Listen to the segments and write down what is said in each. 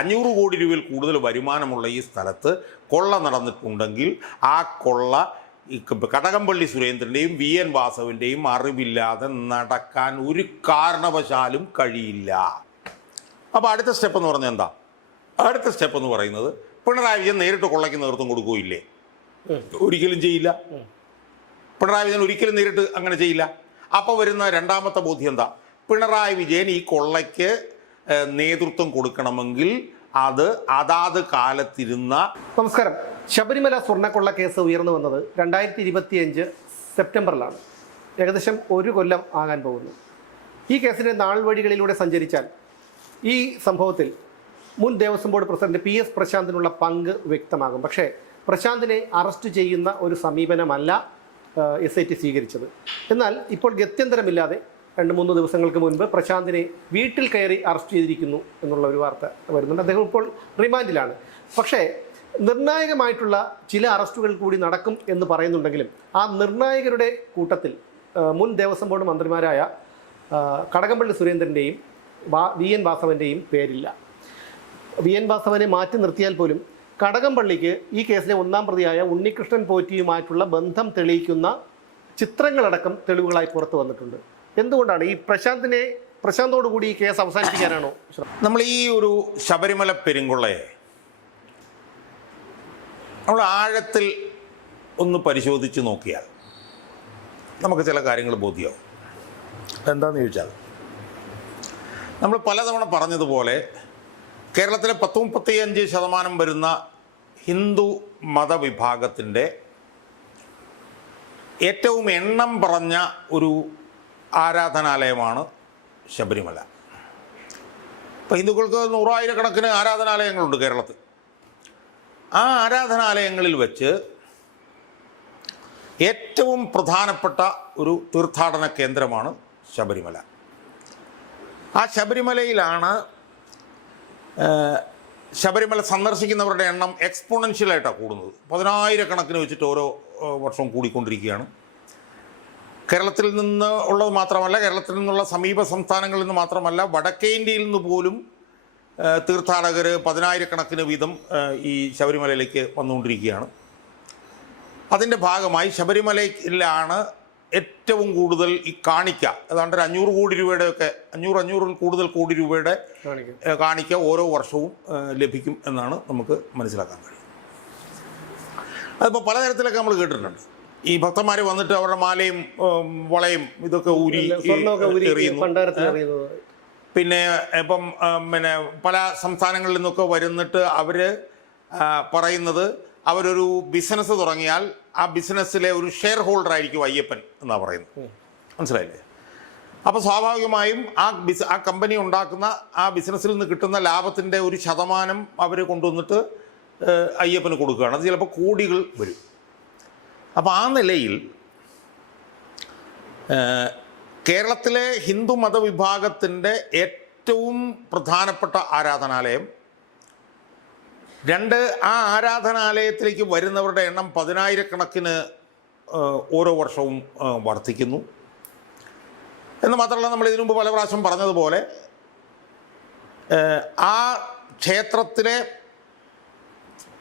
500 കോടി രൂപയിൽ കൂടുതൽ വരുമാനമുള്ള ഈ സ്ഥലത്ത് കൊള്ള നടന്നിട്ടുണ്ടെങ്കിൽ ആ കൊള്ള കടകംപള്ളി സുരേന്ദ്രൻ്റെയും വി എൻ വാസവൻ്റെയും അറിവില്ലാതെ നടക്കാൻ ഒരു കാരണവശാലും കഴിയില്ല. അപ്പോൾ അടുത്ത സ്റ്റെപ്പ് എന്ന് പറഞ്ഞാൽ എന്താ? അടുത്ത സ്റ്റെപ്പ് എന്ന് പറയുന്നത് പിണറായി വിജയൻ നേരിട്ട് കൊള്ളയ്ക്ക് നേതൃത്വം കൊടുക്കുകയില്ലേ? ഒരിക്കലും ചെയ്യില്ല. പിണറായി വിജയൻ ഒരിക്കലും നേരിട്ട് അങ്ങനെ ചെയ്യില്ല. അപ്പോൾ വരുന്ന രണ്ടാമത്തെ ബോധ്യം എന്താ? പിണറായി വിജയൻ ഈ കൊള്ളയ്ക്ക് നേതൃത്വം കൊടുക്കണമെങ്കിൽ അത് അതാത് കാലത്തിരുന്ന. നമസ്കാരം. ശബരിമല സ്വർണ്ണക്കൊള്ള കേസ് ഉയർന്നു വന്നത് 2025 സെപ്റ്റംബറിലാണ്. ഏകദേശം 1 കൊല്ലം ആകാൻ പോകുന്നു. ഈ കേസിൻ്റെ നാൾ വഴികളിലൂടെ സഞ്ചരിച്ചാൽ ഈ സംഭവത്തിൽ മുൻ ദേവസ്വം ബോർഡ് പ്രസിഡന്റ് PS പ്രശാന്തിനുള്ള പങ്ക് വ്യക്തമാകും. പക്ഷേ പ്രശാന്തിനെ അറസ്റ്റ് ചെയ്യുന്ന ഒരു സമീപനമല്ല SIT സ്വീകരിച്ചത്. എന്നാൽ ഇപ്പോൾ ഗത്യന്തരമില്ലാതെ 2-3 ദിവസങ്ങൾക്ക് മുൻപ് പ്രശാന്തിനെ വീട്ടിൽ കയറി അറസ്റ്റ് ചെയ്തിരിക്കുന്നു എന്നുള്ള ഒരു വാർത്ത വരുന്നുണ്ട്. അദ്ദേഹം ഇപ്പോൾ റിമാൻഡിലാണ്. പക്ഷേ നിർണായകമായിട്ടുള്ള ചില അറസ്റ്റുകൾ കൂടി നടക്കും എന്ന് പറയുന്നുണ്ടെങ്കിലും ആ നിർണായകരുടെ കൂട്ടത്തിൽ മുൻ ദേവസ്വം ബോർഡ് മന്ത്രിമാരായ കടകംപള്ളി സുരേന്ദ്രൻ്റെയും VN വാസവൻ്റെയും പേരില്ല. VN വാസവനെ മാറ്റി നിർത്തിയാൽ പോലും കടകംപള്ളിക്ക് ഈ കേസിലെ 1-ാം പ്രതിയായ ഉണ്ണികൃഷ്ണൻ പോറ്റിയുമായിട്ടുള്ള ബന്ധം തെളിയിക്കുന്ന ചിത്രങ്ങളടക്കം തെളിവുകളായി പുറത്തു വന്നിട്ടുണ്ട്. എന്തുകൊണ്ടാണ് ഈ പ്രശാന്തോടുകൂടി ഈ കേസ് അവസാനിപ്പിക്കാനാണോ നമ്മൾ ഈ ഒരു ശബരിമല പെരുങ്കൊള്ളയെ നമ്മൾ ആഴത്തിൽ ഒന്ന് പരിശോധിച്ച് നോക്കിയാൽ നമുക്ക് ചില കാര്യങ്ങൾ ബോധ്യമാവും. എന്താണെന്ന് ചോദിച്ചാൽ, നമ്മൾ പലതവണ പറഞ്ഞതുപോലെ കേരളത്തിലെ 35% വരുന്ന ഹിന്ദു മതവിഭാഗത്തിൻ്റെ ഏറ്റവും എണ്ണം പറഞ്ഞ ഒരു ആരാധനാലയമാണ് ശബരിമല. ഇപ്പോൾ ഹിന്ദുക്കൾക്ക് 100,000-കണക്കിന് ആരാധനാലയങ്ങളുണ്ട് കേരളത്തിൽ. ആ ആരാധനാലയങ്ങളിൽ വെച്ച് ഏറ്റവും പ്രധാനപ്പെട്ട ഒരു തീർത്ഥാടന കേന്ദ്രമാണ് ശബരിമല. ആ ശബരിമലയിലാണ് ശബരിമല സന്ദർശിക്കുന്നവരുടെ എണ്ണം എക്സ്പോണൻഷ്യലായിട്ടാണ് കൂടുന്നത്. 10,000-കണക്കിന് വെച്ചിട്ട് ഓരോ വർഷവും കൂടിക്കൊണ്ടിരിക്കുകയാണ്. കേരളത്തിൽ നിന്ന് ഉള്ളത് മാത്രമല്ല, കേരളത്തിൽ നിന്നുള്ള സമീപ സംസ്ഥാനങ്ങളിൽ നിന്ന് മാത്രമല്ല, വടക്കേ ഇന്ത്യയിൽ നിന്ന് പോലും തീർത്ഥാടകർ 10,000-കണക്കിന് വീതം ഈ ശബരിമലയിലേക്ക് വന്നുകൊണ്ടിരിക്കുകയാണ്. അതിൻ്റെ ഭാഗമായി ശബരിമലയിലാണ് ഏറ്റവും കൂടുതൽ ഈ കാണിക്ക, ഏതാണ്ട് 500 കോടി രൂപയുടെയൊക്കെ 500-500-ൽ കൂടുതൽ കോടി രൂപയുടെ കാണിക്ക ഓരോ വർഷവും ലഭിക്കും എന്നാണ് നമുക്ക് മനസ്സിലാക്കാൻ കഴിയും. അതിപ്പോൾ പലതരത്തിലൊക്കെ നമ്മൾ കേട്ടിട്ടുണ്ട്. ഈ ഭക്തന്മാർ വന്നിട്ട് അവരുടെ മാലയും വളയും ഇതൊക്കെ ഊരി എറിയുന്നു. പിന്നെ ഇപ്പം പല സംസ്ഥാനങ്ങളിൽ നിന്നൊക്കെ വരുന്നിട്ട് അവർ പറയുന്നത് അവരൊരു ബിസിനസ് തുടങ്ങിയാൽ ആ ബിസിനസ്സിലെ ഒരു ഷെയർ ഹോൾഡർ ആയിരിക്കും അയ്യപ്പൻ എന്നാണ് പറയുന്നത്. മനസ്സിലായില്ലേ? അപ്പോൾ സ്വാഭാവികമായും ആ കമ്പനി ഉണ്ടാക്കുന്ന ആ ബിസിനസ്സിൽ നിന്ന് കിട്ടുന്ന ലാഭത്തിൻ്റെ ഒരു ശതമാനം അവർ കൊണ്ടുവന്നിട്ട് അയ്യപ്പന് കൊടുക്കുകയാണ്. അത് ചിലപ്പോൾ കോടികൾ വരും. അപ്പോൾ ആ നിലയിൽ കേരളത്തിലെ ഹിന്ദു മതവിഭാഗത്തിൻ്റെ ഏറ്റവും പ്രധാനപ്പെട്ട ആരാധനാലയം, 2, ആ ആരാധനാലയത്തിലേക്ക് വരുന്നവരുടെ എണ്ണം 10,000-കണക്കിന് ഓരോ വർഷവും വർദ്ധിക്കുന്നു എന്ന് മാത്രമല്ല, നമ്മൾ ഇതിനു മുമ്പ് പല പ്രാവശ്യം പറഞ്ഞതുപോലെ ആ ക്ഷേത്രത്തിലെ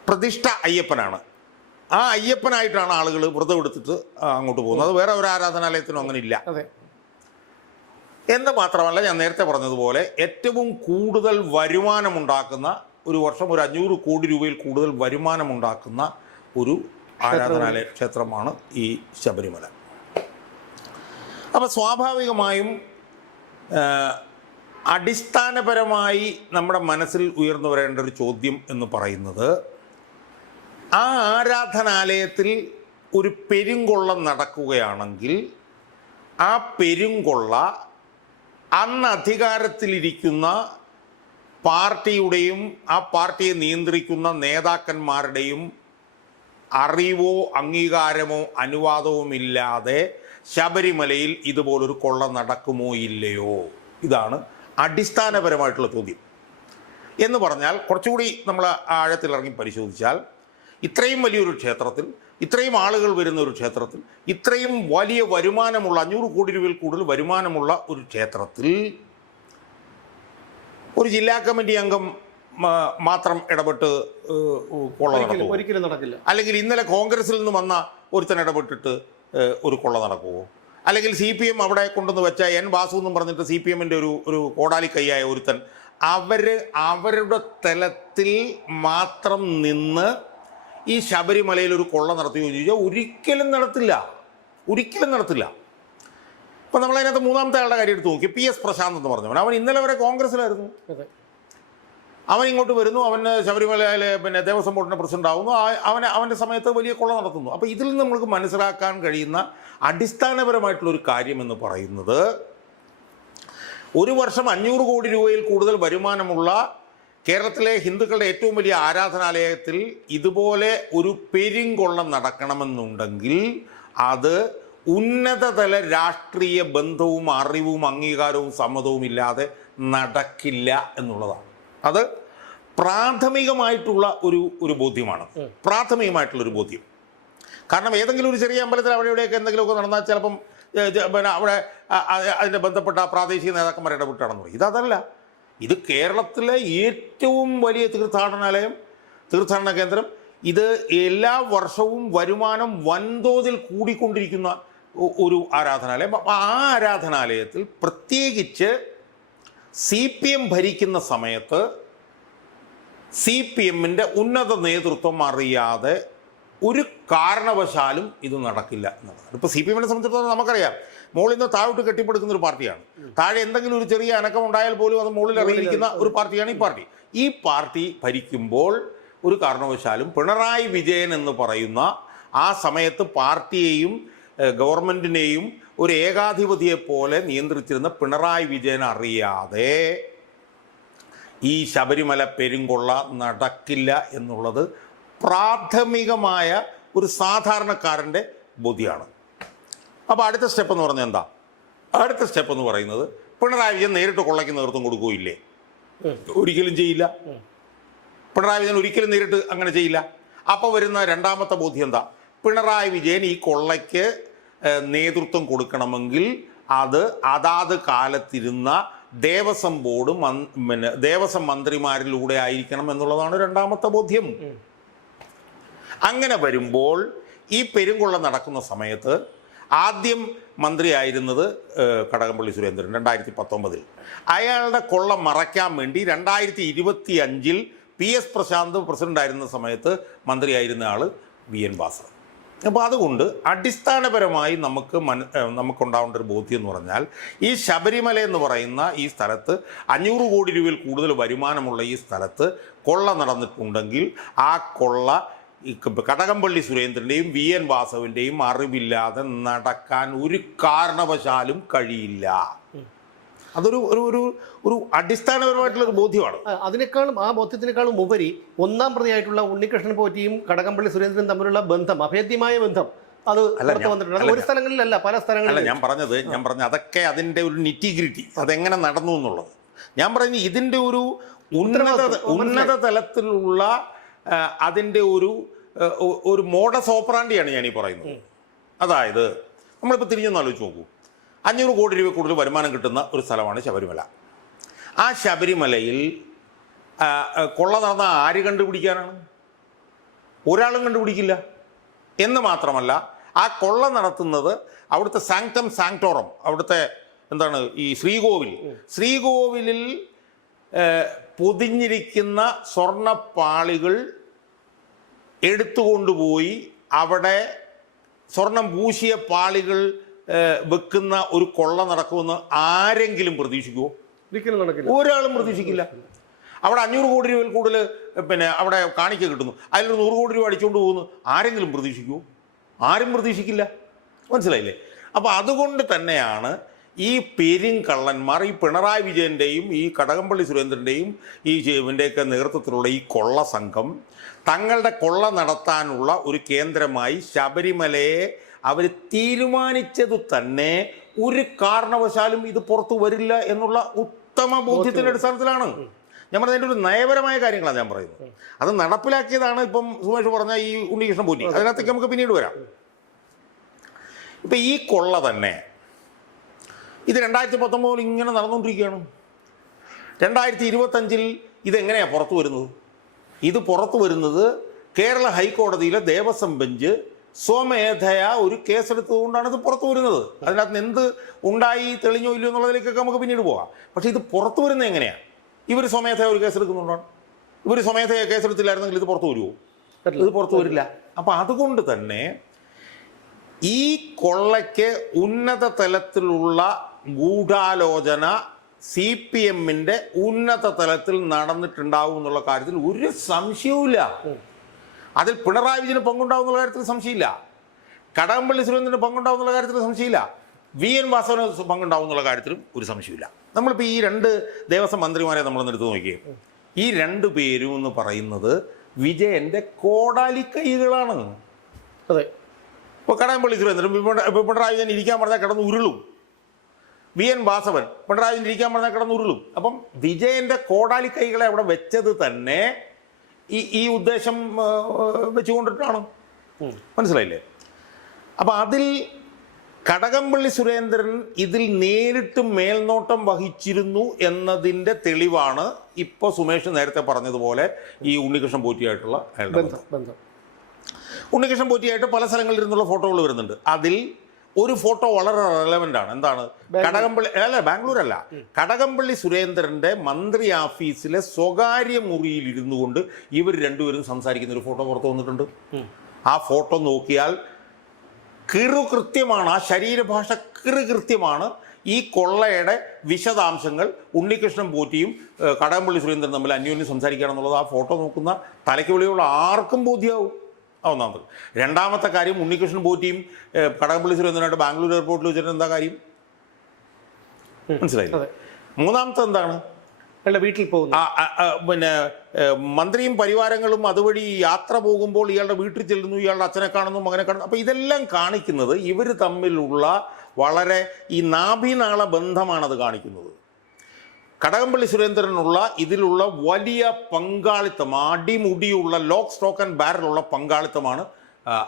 പ്രതിഷ്ഠ അയ്യപ്പനാണ്. ആ അയ്യപ്പനായിട്ടാണ് ആളുകൾ വ്രതം എടുത്തിട്ട് അങ്ങോട്ട് പോകുന്നത്. അത് വേറെ ഒരു ആരാധനാലയത്തിനും അങ്ങനെ ഇല്ല. എന്ന് മാത്രമല്ല, ഞാൻ നേരത്തെ പറഞ്ഞതുപോലെ ഏറ്റവും കൂടുതൽ വരുമാനമുണ്ടാക്കുന്ന, ഒരു വർഷം ഒരു 500 കോടി രൂപയിൽ കൂടുതൽ വരുമാനമുണ്ടാക്കുന്ന ഒരു ആരാധനാലയ ക്ഷേത്രമാണ് ഈ ശബരിമല. അപ്പോൾ സ്വാഭാവികമായും അടിസ്ഥാനപരമായി നമ്മുടെ മനസ്സിൽ ഉയർന്നു വരേണ്ട ഒരു ചോദ്യം എന്ന് പറയുന്നത്, ആ ആരാധനാലയത്തിൽ ഒരു പെരുങ്കൊള്ള നടക്കുകയാണെങ്കിൽ ആ പെരുങ്കൊള്ള അന്ന് അധികാരത്തിലിരിക്കുന്ന പാർട്ടിയുടെയും ആ പാർട്ടിയെ നിയന്ത്രിക്കുന്ന നേതാക്കന്മാരുടെയും അറിവോ അംഗീകാരമോ അനുവാദവുമില്ലാതെ ശബരിമലയിൽ ഇതുപോലൊരു കൊള്ള നടക്കുമോ ഇല്ലയോ? ഇതാണ് അടിസ്ഥാനപരമായിട്ടുള്ള ചോദ്യം. എന്ന് പറഞ്ഞാൽ കുറച്ചുകൂടി നമ്മൾ ആഴത്തിലിറങ്ങി പരിശോധിച്ചാൽ, ഇത്രയും വലിയൊരു ക്ഷേത്രത്തിൽ, ഇത്രയും ആളുകൾ വരുന്ന ഒരു ക്ഷേത്രത്തിൽ, ഇത്രയും വലിയ വരുമാനമുള്ള 500 കോടി രൂപയിൽ കൂടുതൽ വരുമാനമുള്ള ഒരു ക്ഷേത്രത്തിൽ ഒരു ജില്ലാ കമ്മിറ്റി അംഗം മാത്രം ഇടപെട്ട് കൊള്ള നടക്കുമോ? ഒരിക്കലും നടക്കില്ല. അല്ലെങ്കിൽ ഇന്നലെ കോൺഗ്രസിൽ നിന്ന് വന്ന ഒരുത്തൻ ഇടപെട്ടിട്ട് ഒരു കൊള്ള നടക്കുമോ? അല്ലെങ്കിൽ CPM അവിടെ കൊണ്ടുവന്ന് വെച്ച N വാസു എന്നും പറഞ്ഞിട്ട് CPM-ൻ്റെ ഒരു കോടാലി കൈയായ ഒരുത്തൻ അവരുടെ തലത്തിൽ മാത്രം നിന്ന് ഈ ശബരിമലയിൽ ഒരു കൊള്ള നടത്തുകയോ ചോദിച്ചാൽ ഒരിക്കലും നടത്തില്ല. ഇപ്പം നമ്മളതിനകത്ത് മൂന്നാമത്തെ ആളുടെ കാര്യം എടുത്ത് നോക്കി. PS പ്രശാന്ത് എന്ന് പറഞ്ഞവൻ, അവൻ ഇന്നലെ വരെ കോൺഗ്രസ്സിലായിരുന്നു. അവൻ ഇങ്ങോട്ട് വരുന്നു, അവന് ശബരിമലയിലെ ദേവസ്വം ബോർഡിൻ്റെ പ്രസിഡന്റ് ആവുന്നു, അവൻ്റെ സമയത്ത് വലിയ കൊള്ള നടത്തുന്നു. അപ്പോൾ ഇതിൽ നിന്ന് നമ്മൾക്ക് മനസ്സിലാക്കാൻ കഴിയുന്ന അടിസ്ഥാനപരമായിട്ടുള്ളൊരു കാര്യം എന്ന് പറയുന്നത്, ഒരു വർഷം 500 കോടി രൂപയിൽ കൂടുതൽ വരുമാനമുള്ള കേരളത്തിലെ ഹിന്ദുക്കളുടെ ഏറ്റവും വലിയ ആരാധനാലയത്തിൽ ഇതുപോലെ ഒരു പെരുങ്കൊള്ള നടക്കണമെന്നുണ്ടെങ്കിൽ അത് ഉന്നതതല രാഷ്ട്രീയ ബന്ധവും അറിവും അംഗീകാരവും സമ്മതവും ഇല്ലാതെ നടക്കില്ല എന്നുള്ളതാണ്. അത് പ്രാഥമികമായിട്ടുള്ള ഒരു ബോധ്യമാണ്. പ്രാഥമികമായിട്ടുള്ളൊരു ബോധ്യം. കാരണം ഏതെങ്കിലും ഒരു ചെറിയ അമ്പലത്തിൽ അവിടെ ഇവിടെയൊക്കെ എന്തെങ്കിലുമൊക്കെ നടന്നാൽ ചിലപ്പം അവിടെ അതിൻ്റെ ബന്ധപ്പെട്ട പ്രാദേശിക നേതാക്കന്മാർ ഇടപെട്ടാണെന്ന് പറയും. ഇതല്ല. ഇത് കേരളത്തിലെ ഏറ്റവും വലിയ തീർത്ഥാടന കേന്ദ്രം. ഇത് എല്ലാ വർഷവും വരുമാനം വൻതോതിൽ കൂടിക്കൊണ്ടിരിക്കുന്ന ഒരു ആരാധനാലയം. ആ ആരാധനാലയത്തിൽ പ്രത്യേകിച്ച് CPM ഭരിക്കുന്ന സമയത്ത് CPM-ൻ്റെ ഉന്നത നേതൃത്വം അറിയാതെ ഒരു കാരണവശാലും ഇത് നടക്കില്ല എന്നുള്ളതാണ്. ഇപ്പോൾ CPM-നെ സംബന്ധിച്ചിടത്തോളം നമുക്കറിയാം, മുകളിൽ നിന്ന് താഴോട്ട് കെട്ടിപ്പടുക്കുന്ന ഒരു പാർട്ടിയാണ്. താഴെ എന്തെങ്കിലും ഒരു ചെറിയ അനക്കം ഉണ്ടായാൽ പോലും അത് മുകളിൽ അറിയിക്കുന്ന ഒരു പാർട്ടിയാണ് ഈ പാർട്ടി ഭരിക്കുമ്പോൾ ഒരു കാരണവശാലും പിണറായി വിജയൻ എന്ന് പറയുന്ന ആ സമയത്ത് പാർട്ടിയെയും ഗവൺമെൻറ്റിനെയും ഒരു ഏകാധിപതിയെ പോലെ നിയന്ത്രിച്ചിരുന്ന പിണറായി വിജയൻ അറിയാതെ ഈ ശബരിമല പെരുങ്കൊള്ള നടക്കില്ല എന്നുള്ളത് പ്രാഥമികമായ ഒരു സാധാരണക്കാരൻ്റെ ബോധ്യമാണ്. അപ്പോൾ അടുത്ത സ്റ്റെപ്പ് എന്ന് പറഞ്ഞാൽ എന്താ? അടുത്ത സ്റ്റെപ്പ് എന്ന് പറയുന്നത്, പിണറായി വിജയൻ നേരിട്ട് കൊള്ളയ്ക്ക് നേതൃത്വം കൊടുക്കുകയില്ലേ? ഒരിക്കലും ചെയ്യില്ല. പിണറായി വിജയൻ ഒരിക്കലും നേരിട്ട് അങ്ങനെ ചെയ്യില്ല. അപ്പോൾ വരുന്ന രണ്ടാമത്തെ ബോധ്യം എന്താ? പിണറായി വിജയൻ ഈ കൊള്ളയ്ക്ക് നേതൃത്വം കൊടുക്കണമെങ്കിൽ അത് അതാത് കാലത്തിരുന്ന ദേവസ്വം ബോർഡ് ദേവസ്വം മന്ത്രിമാരിലൂടെ ആയിരിക്കണം എന്നുള്ളതാണ് രണ്ടാമത്തെ ബോധ്യം. അങ്ങനെ വരുമ്പോൾ ഈ പെരുങ്കൊള്ള നടക്കുന്ന സമയത്ത് ആദ്യം മന്ത്രിയായിരുന്നത് കടകംപള്ളി സുരേന്ദ്രൻ 2019. അയാളുടെ കൊള്ള മറയ്ക്കാൻ വേണ്ടി 2025 PS പ്രശാന്ത് പ്രസിഡൻ്റായിരുന്ന സമയത്ത് മന്ത്രിയായിരുന്ന ആൾ VN വാസവൻ. അപ്പോൾ അതുകൊണ്ട് അടിസ്ഥാനപരമായി നമുക്കുണ്ടാവേണ്ട ഒരു ബോധ്യം എന്ന് പറഞ്ഞാൽ, ഈ ശബരിമല എന്ന് പറയുന്ന ഈ സ്ഥലത്ത് 500 കോടി രൂപയിൽ കൂടുതൽ വരുമാനമുള്ള ഈ സ്ഥലത്ത് കൊള്ള നടന്നിട്ടുണ്ടെങ്കിൽ ആ കൊള്ള കടകംപള്ളി സുരേന്ദ്രൻ്റെയും VN വാസവൻ്റെയും അറിവില്ലാതെ നടക്കാൻ ഒരു കാരണവശാലും കഴിയില്ല. അതൊരു ഒരു അടിസ്ഥാനപരമായിട്ടുള്ളൊരു ബോധ്യമാണ്. അതിനേക്കാളും ആ ബോധ്യത്തിനേക്കാളും ഉപരി ഒന്നാം പ്രതിയായിട്ടുള്ള ഉണ്ണികൃഷ്ണൻ പോറ്റിയും കടകംപള്ളി സുരേന്ദ്രനും തമ്മിലുള്ള ബന്ധം, അഭേദ്യമായ ബന്ധം, അത് വന്നിട്ടുണ്ട്. ഒരു സ്ഥലങ്ങളിലല്ല, പല സ്ഥലങ്ങളിലും. ഞാൻ പറഞ്ഞത് അതൊക്കെ അതിൻ്റെ ഒരു നിറ്റിഗ്രിറ്റി, അതെങ്ങനെ നടന്നു എന്നുള്ളത്. ഞാൻ പറഞ്ഞു ഇതിൻ്റെ ഒരു ഉന്നത തലത്തിലുള്ള അതിൻ്റെ ഒരു മോഡസ് ഓപ്പറാണ്ടിയാണ് ഞാനീ പറയുന്നത്. അതായത് നമ്മളിപ്പോൾ തിരിഞ്ഞൊന്ന് ആലോചിച്ച് നോക്കൂ. 500 കോടി രൂപ കൂടുതൽ വരുമാനം കിട്ടുന്ന ഒരു സ്ഥലമാണ് ശബരിമല. ആ ശബരിമലയിൽ കൊള്ള നടന്ന ആര് കണ്ടുപിടിക്കാനാണ്? ഒരാളും കണ്ടുപിടിക്കില്ല. എന്ന് മാത്രമല്ല, ആ കൊള്ള നടത്തുന്നത് അവിടുത്തെ സാങ്ക്ടം സാങ്ക്ടോറം, അവിടുത്തെ എന്താണ് ഈ ശ്രീകോവിലിൽ പൊതിഞ്ഞിരിക്കുന്ന സ്വർണ്ണപ്പാളികൾ എടുത്തുകൊണ്ടുപോയി അവിടെ സ്വർണം പൂശിയ പാളികൾ വെക്കുന്ന ഒരു കൊള്ള നടക്കുമെന്ന് ആരെങ്കിലും പ്രതീക്ഷിക്കുമോ? ഒരിക്കലും നടക്കില്ല. ഒരാളും പ്രതീക്ഷിക്കില്ല. അവിടെ 500 കോടി രൂപയിൽ കൂടുതൽ അവിടെ കാണിക്ക കിട്ടുന്നു, അതിലൊരു 100 കോടി രൂപ അടിച്ചുകൊണ്ട് പോകുന്നു, ആരെങ്കിലും പ്രതീക്ഷിക്കുമോ? ആരും പ്രതീക്ഷിക്കില്ല. മനസ്സിലായില്ലേ? അപ്പോൾ അതുകൊണ്ട് തന്നെയാണ് ഈ പെരുങ്കള്ളന്മാർ, ഈ പിണറായി വിജയൻ്റെയും ഈ കടകംപള്ളി സുരേന്ദ്രൻ്റെയും ഈ ഇവൻ്റെയൊക്കെ നേതൃത്വത്തിലുള്ള ഈ കൊള്ള സംഘം തങ്ങളുടെ കൊള്ള നടത്താനുള്ള ഒരു കേന്ദ്രമായി ശബരിമലയെ അവർ തീരുമാനിച്ചതു തന്നെ ഒരു കാരണവശാലും ഇത് പുറത്തു വരില്ല എന്നുള്ള ഉത്തമ ബോധ്യത്തിൻ്റെ അടിസ്ഥാനത്തിലാണ്. ഞാൻ പറഞ്ഞതിൻ്റെ ഒരു നയപരമായ കാര്യങ്ങളാണ് ഞാൻ പറയുന്നത്. അത് നടപ്പിലാക്കിയതാണ് ഇപ്പം സുമേഷ് പറഞ്ഞ ഈ ഉണ്ണികൃഷ്ണൻ പോറ്റി. അതിനകത്തേക്ക് നമുക്ക് പിന്നീട് വരാം. ഇപ്പം ഈ കൊള്ള തന്നെ ഇത് 2019 ഇങ്ങനെ നടന്നുകൊണ്ടിരിക്കുകയാണ്. 2025 ഇതെങ്ങനെയാണ് പുറത്തു വരുന്നത്? ഇത് പുറത്തു വരുന്നത് കേരള ഹൈക്കോടതിയിലെ ദേവസ്വം ബെഞ്ച് സ്വമേധയാ ഒരു കേസെടുത്തതുകൊണ്ടാണ് ഇത് പുറത്തു വരുന്നത്. അതിനകത്ത് എന്ത് ഉണ്ടായി തെളിഞ്ഞോ ഇല്ലയോ എന്നുള്ളതിലേക്കൊക്കെ നമുക്ക് പിന്നീട് പോകാം. പക്ഷേ ഇത് പുറത്തു വരുന്നത് എങ്ങനെയാണ്? ഇവർ സ്വമേധയാ ഒരു കേസെടുക്കുന്നുണ്ടാണ്. ഇവർ സ്വമേധയാ കേസെടുത്തില്ലായിരുന്നെങ്കിൽ ഇത് പുറത്തു വരുമോ? ഇത് പുറത്തു വരില്ല. അപ്പം അതുകൊണ്ട് തന്നെ ഈ കൊള്ളയ്ക്ക് ഉന്നത തലത്തിലുള്ള ഗൂഢാലോചന CPM-ന്റെ ഉന്നത തലത്തിൽ നടന്നിട്ടുണ്ടാവും എന്നുള്ള കാര്യത്തിൽ ഒരു സംശയവുമില്ല. അതിൽ പിണറായി വിജയന് പങ്കുണ്ടാവും എന്നുള്ള കാര്യത്തിൽ സംശയമില്ല. കടകംപള്ളി സുരേന്ദ്രന് പങ്കുണ്ടാവും എന്നുള്ള കാര്യത്തിൽ സംശയമില്ല. VN വാസവന് പങ്കുണ്ടാവും എന്നുള്ള കാര്യത്തിലും ഒരു സംശയമില്ല. നമ്മളിപ്പോൾ ഈ 2 ദേവസ്വം മന്ത്രിമാരെ നമ്മളൊന്ന് എടുത്ത് നോക്കിയേ. ഈ 2 പേരും എന്ന് പറയുന്നത് വിജയന്റെ കോടാലിക്കൈകളാണ്. അതെ. ഇപ്പോൾ കടകംപള്ളി സുരേന്ദ്രൻ പിണറായി വിജയൻ ഇരിക്കാൻ പറഞ്ഞാൽ കിടന്ന് ഉരുളും. VN വാസവൻ പിണറായി വിജയൻ ഇരിക്കാൻ പറഞ്ഞാൽ കിടന്ന് ഉരുളും. അപ്പം വിജയന്റെ കോടാലിക്കൈകളെ അവിടെ വെച്ചത് തന്നെ ഈ ഉദ്ദേശം വെച്ചുകൊണ്ടിട്ടാണ്. മനസ്സിലായില്ലേ? അപ്പം അതിൽ കടകംപള്ളി സുരേന്ദ്രൻ ഇതിൽ നേരിട്ട് മേൽനോട്ടം വഹിച്ചിരുന്നു എന്നതിൻ്റെ തെളിവാണ് ഇപ്പോൾ സുമേഷ് നേരത്തെ പറഞ്ഞതുപോലെ ഈ ഉണ്ണികൃഷ്ണൻ പോറ്റിയായിട്ടുള്ള ബന്ധം. ഉണ്ണികൃഷ്ണൻ പോറ്റിയായിട്ട് പല സ്ഥലങ്ങളിൽ ഇരുന്നുള്ള ഫോട്ടോകൾ വരുന്നുണ്ട്. അതിൽ ഒരു ഫോട്ടോ വളരെ റെലവൻ്റ് ആണ്. എന്താണ്? ബാംഗ്ലൂരല്ല, കടകംപള്ളി സുരേന്ദ്രന്റെ മന്ത്രി ഓഫീസിലെ സ്വകാര്യ മുറിയിൽ ഇരുന്നു കൊണ്ട് ഇവർ രണ്ടുപേരും സംസാരിക്കുന്ന ഒരു ഫോട്ടോ പുറത്തു വന്നിട്ടുണ്ട്. ആ ഫോട്ടോ നോക്കിയാൽ കൃത്യമാണ്, ആ ശരീരഭാഷ കൃത്യമാണ്. ഈ കൊള്ളയുടെ വിശദാംശങ്ങൾ ഉണ്ണികൃഷ്ണൻ പോറ്റിയും കടകംപള്ളി സുരേന്ദ്രൻ തമ്മിൽ അന്യോന്യം സംസാരിക്കുകയാണെന്നുള്ളത് ആ ഫോട്ടോ നോക്കുന്ന തലയ്ക്ക് വെളിയുള്ള ആർക്കും ബോധ്യമാവും. ഒന്നാമത്. രണ്ടാമത്തെ കാര്യം, ഉണ്ണികൃഷ്ണൻ പോറ്റിയും കടകംപള്ളി സുരേന്ദ്രനായിട്ട് ബാംഗ്ലൂർ എയർപോർട്ടിൽ വെച്ചിട്ട് എന്താ കാര്യം? മനസ്സിലായില്ലേ? മൂന്നാമത്തെ എന്താണ്? വീട്ടിൽ പോകുന്നു. പിന്നെ മന്ത്രിയും പരിവാരങ്ങളും അതുവഴി യാത്ര പോകുമ്പോൾ ഇയാളുടെ വീട്ടിൽ ചെല്ലുന്നു, ഇയാളുടെ അച്ഛനെ കാണുന്നു, മകനെ കാണുന്നു. അപ്പോൾ ഇതെല്ലാം കാണിക്കുന്നത് ഇവർ തമ്മിലുള്ള വളരെ ഈ നാഭിനാള ബന്ധമാണത് കാണിക്കുന്നത്. കടകംപള്ളി സുരേന്ദ്രനുള്ള ഇതിലുള്ള വലിയ പങ്കാളിത്തം, അടിമുടിയുള്ള ലോക്ക് സ്റ്റോക്ക് ആൻഡ് ബാരലുള്ള പങ്കാളിത്തമാണ്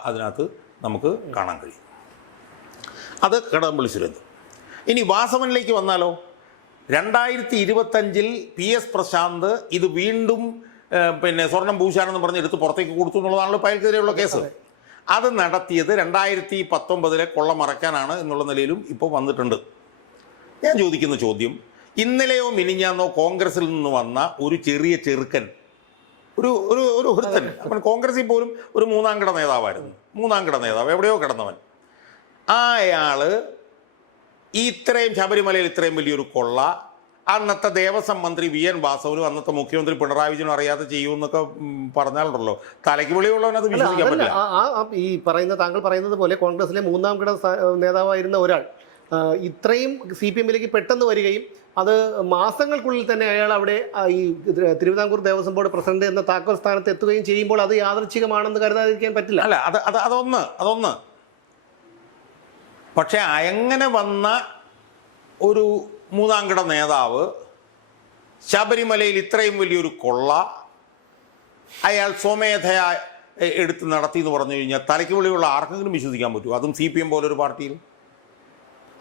അതിനകത്ത് നമുക്ക് കാണാൻ കഴിയും. അത് കടകംപള്ളി സുരേന്ദ്രൻ. ഇനി വാസവനിലേക്ക് വന്നാലോ? 2025 PS പ്രശാന്ത് ഇത് വീണ്ടും പിന്നെ സ്വർണം പൂശാനെന്ന് പറഞ്ഞ് എടുത്ത് പുറത്തേക്ക് കൊടുത്തു എന്നുള്ളതാണല്ലോ അയാൾക്കെതിരെയുള്ള കേസ്. അത് നടത്തിയത് 2019 കൊള്ള മറയ്ക്കാനാണ് എന്നുള്ള നിലയിലും ഇപ്പോൾ വന്നിട്ടുണ്ട്. ഞാൻ ചോദിക്കുന്ന ചോദ്യം, ഇന്നലെയോ മിനിഞ്ഞാന്നോ കോൺഗ്രസിൽ നിന്ന് വന്ന ഒരു ചെറിയ ചെറുക്കൻ, ഒരു ഒരുത്തൻ, അപ്പം കോൺഗ്രസിൽ പോലും ഒരു 3ാം കിട നേതാവായിരുന്നു, 3ാം കിട നേതാവ്, എവിടെയോ കിടന്നവൻ. അയാള് ഇത്രയും ശബരിമലയിൽ ഇത്രയും വലിയൊരു കൊള്ള അന്നത്തെ ദേവസ്വം മന്ത്രി VN വാസവനും അന്നത്തെ മുഖ്യമന്ത്രി പിണറായി വിജയനും അറിയാതെ ചെയ്യുമെന്നൊക്കെ പറഞ്ഞാലുണ്ടല്ലോ, തലയ്ക്ക് വെളിയുള്ളവൻ അത് വിശ്വസിക്കാൻ പറ്റില്ല. ഈ താങ്കൾ പറയുന്നത് പോലെ കോൺഗ്രസിലെ 3ാം കിട നേതാവായിരുന്ന ഒരാൾ ഇത്രയും CPM-ലേക്ക് പെട്ടെന്ന് വരികയും അത് മാസങ്ങൾക്കുള്ളിൽ തന്നെ അയാൾ അവിടെ ഈ തിരുവിതാംകൂർ ദേവസ്വം ബോർഡ് പ്രസിഡന്റ് എന്ന താക്കോൽ സ്ഥാനത്ത് എത്തുകയും ചെയ്യുമ്പോൾ അത് യാദൃച്ഛികമാണെന്ന് കരുതാതിരിക്കാൻ പറ്റില്ല. അല്ല, അതൊന്ന്. പക്ഷെ അങ്ങനെ വന്ന ഒരു 3ാം കിട നേതാവ് ശബരിമലയിൽ ഇത്രയും വലിയൊരു കൊള്ള അയാൾ സ്വമേധയാ എടുത്ത് നടത്തി എന്ന് പറഞ്ഞു കഴിഞ്ഞാൽ തലയ്ക്ക് വെളിയുള്ള ആർക്കെങ്കിലും വിശ്വസിക്കാൻ പറ്റുമോ? അതും CPM പോലൊരു പാർട്ടിയിൽ,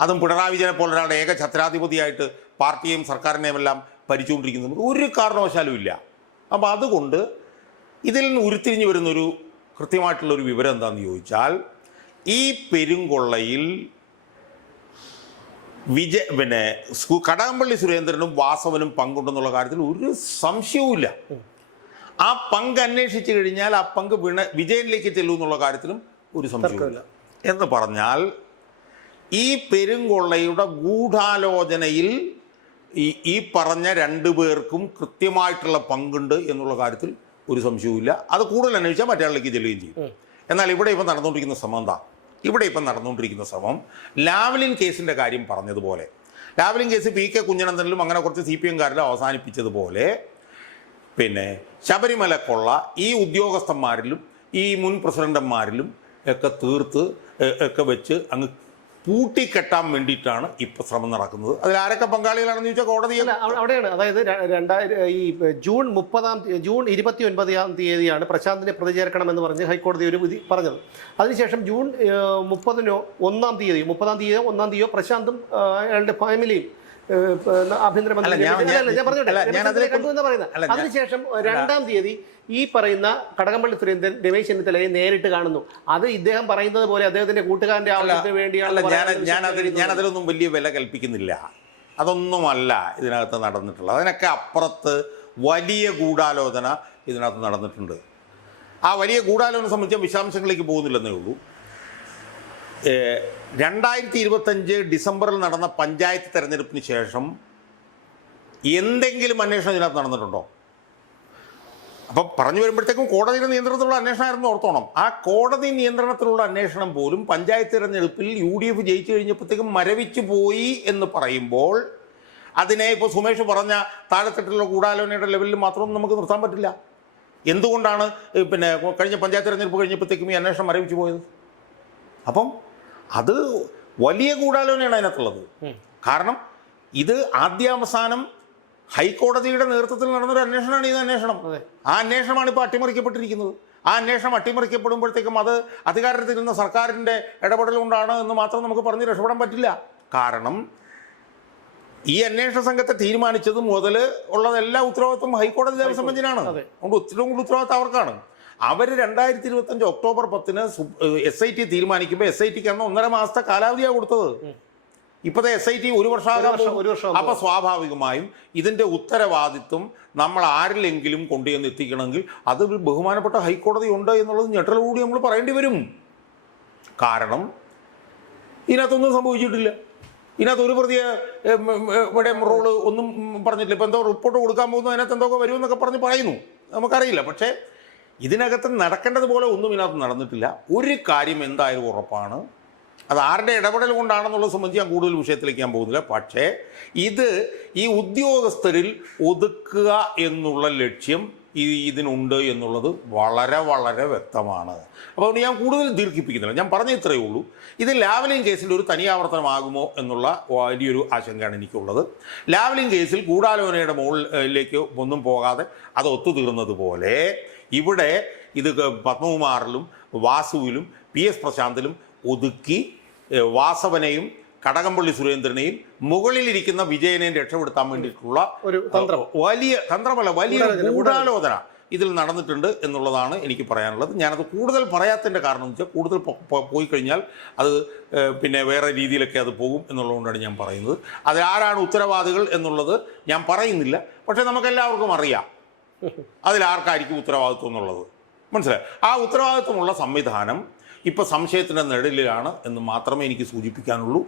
അതും പിണറായി വിജയനെ പോലെ ഒരാളുടെ ഏക ഛത്രാധിപതിയായിട്ട് പാർട്ടിയെയും സർക്കാരിനെയും എല്ലാം ഭരിച്ചുകൊണ്ടിരിക്കുന്നത് ഒരു കാരണവശാലും ഇല്ല. അപ്പോൾ അതുകൊണ്ട് ഇതിൽ നിന്ന് ഉരുത്തിരിഞ്ഞു വരുന്നൊരു കൃത്യമായിട്ടുള്ളൊരു വിവരം എന്താണെന്ന് ചോദിച്ചാൽ, ഈ പെരുങ്കൊള്ളയിൽ കടകംപള്ളി സുരേന്ദ്രനും വാസവനും പങ്കുണ്ടെന്നുള്ള കാര്യത്തിൽ ഒരു സംശയവുമില്ല. ആ പങ്ക് അന്വേഷിച്ചു കഴിഞ്ഞാൽ ആ പങ്ക് വിജയനിലേക്ക് ചെല്ലും എന്നുള്ള കാര്യത്തിലും ഒരു സംശയവുമില്ല. എന്ന് പറഞ്ഞാൽ ഈ പെരുങ്കൊള്ളയുടെ ഗൂഢാലോചനയിൽ ഈ പറഞ്ഞ 2 പേർക്കും കൃത്യമായിട്ടുള്ള പങ്കുണ്ട് എന്നുള്ള കാര്യത്തിൽ ഒരു സംശയവുമില്ല. അത് കൂടുതൽ അന്വേഷിച്ചാൽ മറ്റേ ചെല്ലുകയും ചെയ്യും. എന്നാൽ ഇവിടെ ഇപ്പം നടന്നുകൊണ്ടിരിക്കുന്ന ശ്രമം എന്താ? ഇവിടെ ഇപ്പം നടന്നുകൊണ്ടിരിക്കുന്ന ശ്രമം ലാവ്ലിൻ കേസിൻ്റെ കാര്യം പറഞ്ഞതുപോലെ, ലാവ്ലിൻ കേസ് PK കുഞ്ഞനന്ദനിലും അങ്ങനെ കുറച്ച് CPM-കാരിലും അവസാനിപ്പിച്ചതുപോലെ പിന്നെ ശബരിമല കൊള്ള ഈ ഉദ്യോഗസ്ഥന്മാരിലും ഈ മുൻ പ്രസിഡന്റന്മാരിലും ഒക്കെ തീർത്ത് ഒക്കെ വെച്ച് അങ്ങ് പൂട്ടിക്കെട്ടാൻ വേണ്ടിയിട്ടാണ് ഇപ്പോൾ ശ്രമം നടക്കുന്നത്. അതിൽ ആരൊക്കെ പങ്കാളികളാണെന്ന് ചോദിച്ചാൽ കോടതി അവിടെയാണ്. അതായത് ജൂൺ 29 തീയതിയാണ് പ്രശാന്തിനെ പ്രതി ചേർക്കണമെന്ന് പറഞ്ഞ് ഹൈക്കോടതി ഒരു വിധി പറഞ്ഞത്. അതിനുശേഷം ജൂൺ 30-നോ 1-ാം തീയതിയോ പ്രശാന്തും അയാളുടെ ഫാമിലിയും ആഭ്യന്തരമന്ത്രി കണ്ടു എന്ന് പറയുന്നത്. അതിനുശേഷം 2-ാം തീയതി ഈ പറയുന്ന കടകംപള്ളി സുരേന്ദ്രൻ രമേശ് ചെന്നിത്തലയെ നേരിട്ട് കാണുന്നു. അത് ഇദ്ദേഹം പറയുന്നത് പോലെ അദ്ദേഹത്തിന്റെ കൂട്ടുകാരന്റെ ആവശ്യത്തിന് വേണ്ടിയാണ്. ഞാൻ അതിലൊന്നും വലിയ വില കൽപ്പിക്കുന്നില്ല. അതൊന്നുമല്ല ഇതിനകത്ത് നടന്നിട്ടുള്ളത്. അതിനൊക്കെ അപ്പുറത്ത് വലിയ ഗൂഢാലോചന ഇതിനകത്ത് നടന്നിട്ടുണ്ട്. ആ വലിയ ഗൂഢാലോചന സംബന്ധിച്ച വിശദാംശങ്ങളിലേക്ക് പോകുന്നില്ലെന്നേ ഉള്ളൂ. 2025 ഡിസംബറിൽ നടന്ന പഞ്ചായത്ത് തെരഞ്ഞെടുപ്പിന് ശേഷം എന്തെങ്കിലും അന്വേഷണം ഇതിനകത്ത് നടന്നിട്ടുണ്ടോ? അപ്പം പറഞ്ഞു വരുമ്പോഴത്തേക്കും കോടതിയുടെ നിയന്ത്രണത്തിലുള്ള അന്വേഷണമായിരുന്നു ഓർത്തോണം. ആ കോടതി നിയന്ത്രണത്തിലുള്ള അന്വേഷണം പോലും പഞ്ചായത്ത് തിരഞ്ഞെടുപ്പിൽ UDF ജയിച്ചു കഴിഞ്ഞപ്പോഴത്തേക്കും മരവിച്ചു പോയി എന്ന് പറയുമ്പോൾ അതിനെ ഇപ്പോൾ സുമേഷ് പറഞ്ഞ താഴെത്തട്ടിലുള്ള ഗൂഢാലോചനയുടെ ലെവലിൽ മാത്രമൊന്നും നമുക്ക് നിർത്താൻ പറ്റില്ല. എന്തുകൊണ്ടാണ് പിന്നെ കഴിഞ്ഞ പഞ്ചായത്ത് തിരഞ്ഞെടുപ്പ് കഴിഞ്ഞപ്പോഴത്തേക്കും ഈ അന്വേഷണം മരവിച്ചു പോയത്? അപ്പം അത് വലിയ ഗൂഢാലോചനയാണ് അതിനകത്തുള്ളത്. കാരണം ഇത് ആദ്യാവസാനം ഹൈക്കോടതിയുടെ നേതൃത്വത്തിൽ നടന്നൊരു അന്വേഷണമാണ് ഇത് അന്വേഷണം. ആ അന്വേഷണമാണ് ഇപ്പോൾ അട്ടിമറിക്കപ്പെട്ടിരിക്കുന്നത്. ആ അന്വേഷണം അട്ടിമറിക്കപ്പെടുമ്പോഴത്തേക്കും അത് അധികാരത്തിലിരുന്ന സർക്കാരിൻ്റെ ഇടപെടൽ കൊണ്ടാണ് എന്ന് മാത്രം നമുക്ക് പറഞ്ഞ് രക്ഷപ്പെടാൻ പറ്റില്ല. കാരണം ഈ അന്വേഷണ സംഘത്തെ തീരുമാനിച്ചത് മുതൽ ഉള്ളതെല്ലാ ഉത്തരവാദിത്വം ഹൈക്കോടതി ദേവസ്വം ബെഞ്ചിനാണ്. അതുകൊണ്ട് ഒത്തിരി കൂടി ഉത്തരവാദിത്വം അവർക്കാണ്. അവർ 2025 ഒക്ടോബർ 10 SIT തീരുമാനിക്കുമ്പോൾ SITക്ക് അന്ന് 1.5 മാസത്തെ കാലാവധിയാണ് കൊടുത്തത്. ഇപ്പോഴത്തെ SIT 1 വർഷം. അപ്പോൾ സ്വാഭാവികമായും ഇതിൻ്റെ ഉത്തരവാദിത്വം നമ്മൾ ആരിലെങ്കിലും കൊണ്ടുവന്ന് എത്തിക്കണമെങ്കിൽ അത് ബഹുമാനപ്പെട്ട ഹൈക്കോടതി ഉണ്ട് എന്നുള്ളത് ഞെട്ടലോടുകൂടി നമ്മൾ പറയേണ്ടി വരും. കാരണം ഇതിനകത്തൊന്നും സംഭവിച്ചിട്ടില്ല. ഇതിനകത്ത് ഒരു പ്രതിയെ ഇവിടെ റോള് ഒന്നും പറഞ്ഞിട്ടില്ല. ഇപ്പോൾ എന്തോ റിപ്പോർട്ട് കൊടുക്കാൻ പോകുന്നു, അതിനകത്ത് എന്തൊക്കെ വരുമെന്നൊക്കെ പറയുന്നു, നമുക്കറിയില്ല. പക്ഷേ ഇതിനകത്ത് നടക്കേണ്ടതുപോലെ ഒന്നും ഇതിനകത്ത് നടന്നിട്ടില്ല. ഒരു കാര്യം എന്തായാലും ഉറപ്പാണ്, അത് ആരുടെ ഇടപെടൽ കൊണ്ടാണെന്നുള്ളത് സംബന്ധിച്ച് ഞാൻ കൂടുതൽ വിഷയത്തിലേക്ക് ഞാൻ പോകുന്നില്ല. പക്ഷേ ഇത് ഈ ഉദ്യോഗസ്ഥരിൽ ഒതുക്കുക എന്നുള്ള ലക്ഷ്യം ഇതിനുണ്ട് എന്നുള്ളത് വളരെ വളരെ വ്യക്തമാണ്. അപ്പോൾ ഞാൻ കൂടുതൽ ദീർഘിപ്പിക്കുന്നില്ല. ഞാൻ പറഞ്ഞ ഇത്രയേ ഉള്ളൂ. ഇത് ലാവ്ലിൻ കേസിൽ ഒരു തനിയാവർത്തനമാകുമോ എന്നുള്ള വലിയൊരു ആശങ്കയാണ് എനിക്കുള്ളത്. ലാവ്ലിൻ കേസിൽ ഗൂഢാലോചനയുടെ മുകളിലേക്ക് ഒന്നും പോകാതെ അത് ഒത്തുതീർന്നത് പോലെ ഇവിടെ ഇത് പത്മകുമാറിലും വാസുവിലും PS പ്രശാന്തിലും ഒതുക്കി വാസവനെയും കടകംപള്ളി സുരേന്ദ്രനെയും മുകളിലിരിക്കുന്ന വിജയനെയും രക്ഷപ്പെടുത്താൻ വേണ്ടിയിട്ടുള്ള ഒരു വലിയ ഗൂഢാലോചന ഇതിൽ നടന്നിട്ടുണ്ട് എന്നുള്ളതാണ് എനിക്ക് പറയാനുള്ളത്. ഞാനത് കൂടുതൽ പറയാത്തതിൻ്റെ കാരണം എന്ന് വെച്ചാൽ കൂടുതൽ പോയി കഴിഞ്ഞാൽ അത് പിന്നെ വേറെ രീതിയിലൊക്കെ അത് പോകും എന്നുള്ളതുകൊണ്ടാണ് ഞാൻ പറയുന്നത്. അത് ആരാണ് ഉത്തരവാദികൾ എന്നുള്ളത് ഞാൻ പറയുന്നില്ല. പക്ഷേ നമുക്കെല്ലാവർക്കും അറിയാം അതിലാർക്കായിരിക്കും ഉത്തരവാദിത്വം എന്നുള്ളത്. മനസ്സിലായി? ആ ഉത്തരവാദിത്വമുള്ള സംവിധാനം ഇപ്പോൾ സംശയത്തിൻ്റെ നിഴലിലാണ് എന്ന് മാത്രമേ എനിക്ക് സൂചിപ്പിക്കാനുള്ളൂ.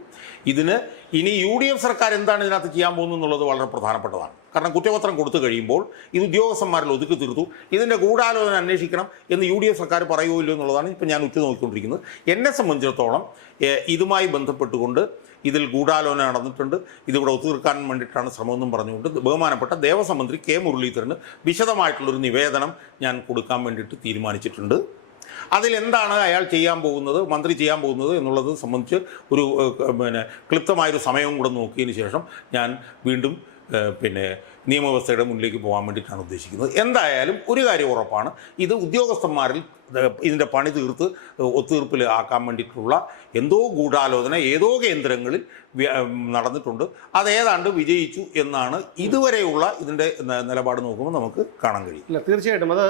ഇതിന് ഇനി UDF സർക്കാർ എന്താണ് ഇതിനകത്ത് ചെയ്യാൻ പോകുന്നത് എന്നുള്ളത് വളരെ പ്രധാനപ്പെട്ടതാണ്. കാരണം കുറ്റപത്രം കൊടുത്തു കഴിയുമ്പോൾ ഇത് ഉദ്യോഗസ്ഥന്മാരിൽ ഒതുക്കി തീർത്തു, ഇതിൻ്റെ ഗൂഢാലോചന അന്വേഷിക്കണം എന്ന് UDF സർക്കാർ പറയുമല്ലോ എന്നുള്ളതാണ് ഇപ്പം ഞാൻ ഉറ്റുനോക്കിക്കൊണ്ടിരിക്കുന്നത്. എന്നെ സംബന്ധിച്ചിടത്തോളം ഇതുമായി ബന്ധപ്പെട്ടുകൊണ്ട് ഇതിൽ ഗൂഢാലോചന നടന്നിട്ടുണ്ട്, ഇതിവിടെ ഒത്തുതീർക്കാൻ വേണ്ടിയിട്ടാണ് ശ്രമമെന്നും പറഞ്ഞുകൊണ്ട് ബഹുമാനപ്പെട്ട ദേവസ്വം മന്ത്രി K മുരളീധരന് വിശദമായിട്ടുള്ളൊരു നിവേദനം ഞാൻ കൊടുക്കാൻ വേണ്ടിയിട്ട് തീരുമാനിച്ചിട്ടുണ്ട്. അതിലെന്താണ് അയാൾ ചെയ്യാൻ പോകുന്നത്, മന്ത്രി ചെയ്യാൻ പോകുന്നത് എന്നുള്ളത് സംബന്ധിച്ച് ഒരു ക്ലിപ്തമായൊരു സമയവും കൂടെ നോക്കിയതിന് ശേഷം ഞാൻ വീണ്ടും നിയമവ്യവസ്ഥയുടെ മുന്നിലേക്ക് പോകാൻ വേണ്ടിയിട്ടാണ് ഉദ്ദേശിക്കുന്നത്. എന്തായാലും ഒരു കാര്യം ഉറപ്പാണ്, ഇത് ഉദ്യോഗസ്ഥന്മാരിൽ ഇതിൻ്റെ പണി തീർത്ത് ഒത്തുതീർപ്പിൽ ആക്കാൻ വേണ്ടിയിട്ടുള്ള എന്തോ ഗൂഢാലോചന ഏതോ കേന്ദ്രങ്ങളിൽ നടന്നിട്ടുണ്ട്. അതേതാണ്ട് വിജയിച്ചു എന്നാണ് ഇതുവരെയുള്ള ഇതിൻ്റെ നിലപാട് നോക്കുമ്പോൾ നമുക്ക് കാണാൻ കഴിയും. ഇല്ല, തീർച്ചയായിട്ടും അത്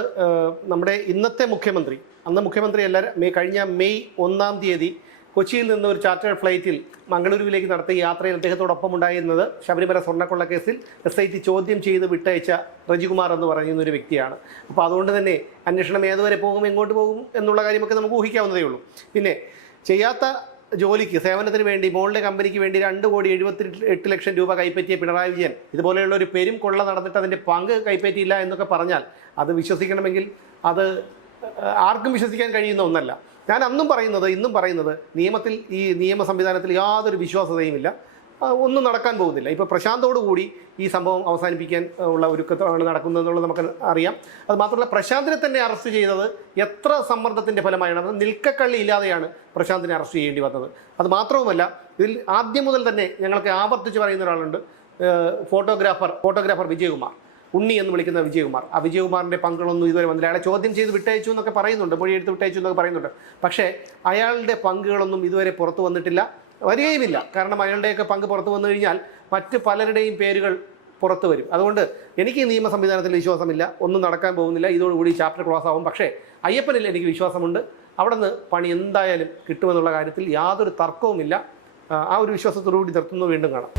നമ്മുടെ ഇന്നത്തെ മുഖ്യമന്ത്രി, അന്ന് മുഖ്യമന്ത്രി കഴിഞ്ഞ മെയ് 1-ാം തീയതി കൊച്ചിയിൽ നിന്ന് ഒരു ചാർട്ടേഡ് ഫ്ലൈറ്റിൽ മംഗളൂരുവിലേക്ക് നടത്തിയ യാത്രയിൽ അദ്ദേഹത്തോടൊപ്പം ഉണ്ടായിരുന്നത് ശബരിമല സ്വർണ്ണക്കൊള്ള കേസിൽ SIT ചോദ്യം ചെയ്ത് വിട്ടയച്ച റജികുമാർ എന്ന് പറയുന്ന ഒരു വ്യക്തിയാണ്. അപ്പോൾ അതുകൊണ്ട് തന്നെ അന്വേഷണം ഏതുവരെ പോകും, എങ്ങോട്ട് പോകും എന്നുള്ള കാര്യമൊക്കെ നമുക്ക് ഊഹിക്കാവുന്നതേ ഉള്ളൂ. പിന്നെ ചെയ്യാത്ത ജോലിക്ക് സേവനത്തിന് വേണ്ടി മോളുടെ കമ്പനിക്ക് വേണ്ടി 2,78 ലക്ഷം രൂപ കൈപ്പറ്റിയ പിണറായി വിജയൻ ഇതുപോലെയുള്ള ഒരു പെരും കൊള്ള നടന്നിട്ട് അതിൻ്റെ പങ്ക് കൈപ്പറ്റിയില്ല എന്നൊക്കെ പറഞ്ഞാൽ അത് വിശ്വസിക്കണമെങ്കിൽ അത് ആർക്കും വിശ്വസിക്കാൻ കഴിയുന്ന ഒന്നല്ല. ഞാൻ അന്നും പറയുന്നത് ഇന്നും പറയുന്നത് നിയമത്തിൽ, ഈ നിയമ സംവിധാനത്തിൽ യാതൊരു വിശ്വാസ്യതയുമില്ല, ഒന്നും നടക്കാൻ പോകുന്നില്ല. ഇപ്പോൾ പ്രശാന്തോടുകൂടി ഈ സംഭവം അവസാനിപ്പിക്കാൻ ഉള്ള ഒരുക്കമാണ് നടക്കുന്നതെന്നുള്ളത് നമുക്ക് അറിയാം. അത് മാത്രമല്ല, പ്രശാന്തിനെ തന്നെ അറസ്റ്റ് ചെയ്തത് എത്ര സമ്മർദ്ദത്തിൻ്റെ ഫലമായാണ്. അത് നിൽക്കക്കള്ളി ഇല്ലാതെയാണ് പ്രശാന്തിനെ അറസ്റ്റ് ചെയ്യേണ്ടി വന്നത്. അത് മാത്രവുമല്ല, ഇതിൽ ആദ്യം മുതൽ തന്നെ ഞങ്ങൾക്ക് ആവർത്തിച്ച് പറയുന്ന ഒരാളുണ്ട്, ഫോട്ടോഗ്രാഫർ വിജയകുമാർ, ഉണ്ണി എന്ന് വിളിക്കുന്ന വിജയകുമാർ. ആ വിജയകുമാറിൻ്റെ പങ്കുകളൊന്നും ഇതുവരെ വന്നില്ല. അയാളെ ചോദ്യം ചെയ്ത് വിട്ടയച്ചു എന്നൊക്കെ പറയുന്നുണ്ട്, മൊഴിയെടുത്ത് വിട്ടയച്ചു എന്നൊക്കെ പറയുന്നുണ്ട്. പക്ഷേ അയാളുടെ പങ്കുകളൊന്നും ഇതുവരെ പുറത്തു വന്നിട്ടില്ല, വരികയുമില്ല. കാരണം അയാളുടെയൊക്കെ പങ്ക് പുറത്തു വന്നു കഴിഞ്ഞാൽ മറ്റ് പലരുടെയും പേരുകൾ പുറത്തു വരും. അതുകൊണ്ട് എനിക്ക് ഈ നിയമ സംവിധാനത്തിൽ വിശ്വാസമില്ല, ഒന്നും നടക്കാൻ പോകുന്നില്ല, ഇതോടുകൂടി ചാപ്റ്റർ ക്ലോസ് ആവും. പക്ഷേ അയ്യപ്പനിൽ എനിക്ക് വിശ്വാസമുണ്ട്. അവിടെ നിന്ന് പണി എന്തായാലും കിട്ടുമെന്നുള്ള കാര്യത്തിൽ യാതൊരു തർക്കവുമില്ല. ആ ഒരു വിശ്വാസത്തോടുകൂടി നിർത്തുന്നു. വീണ്ടും കാണാം.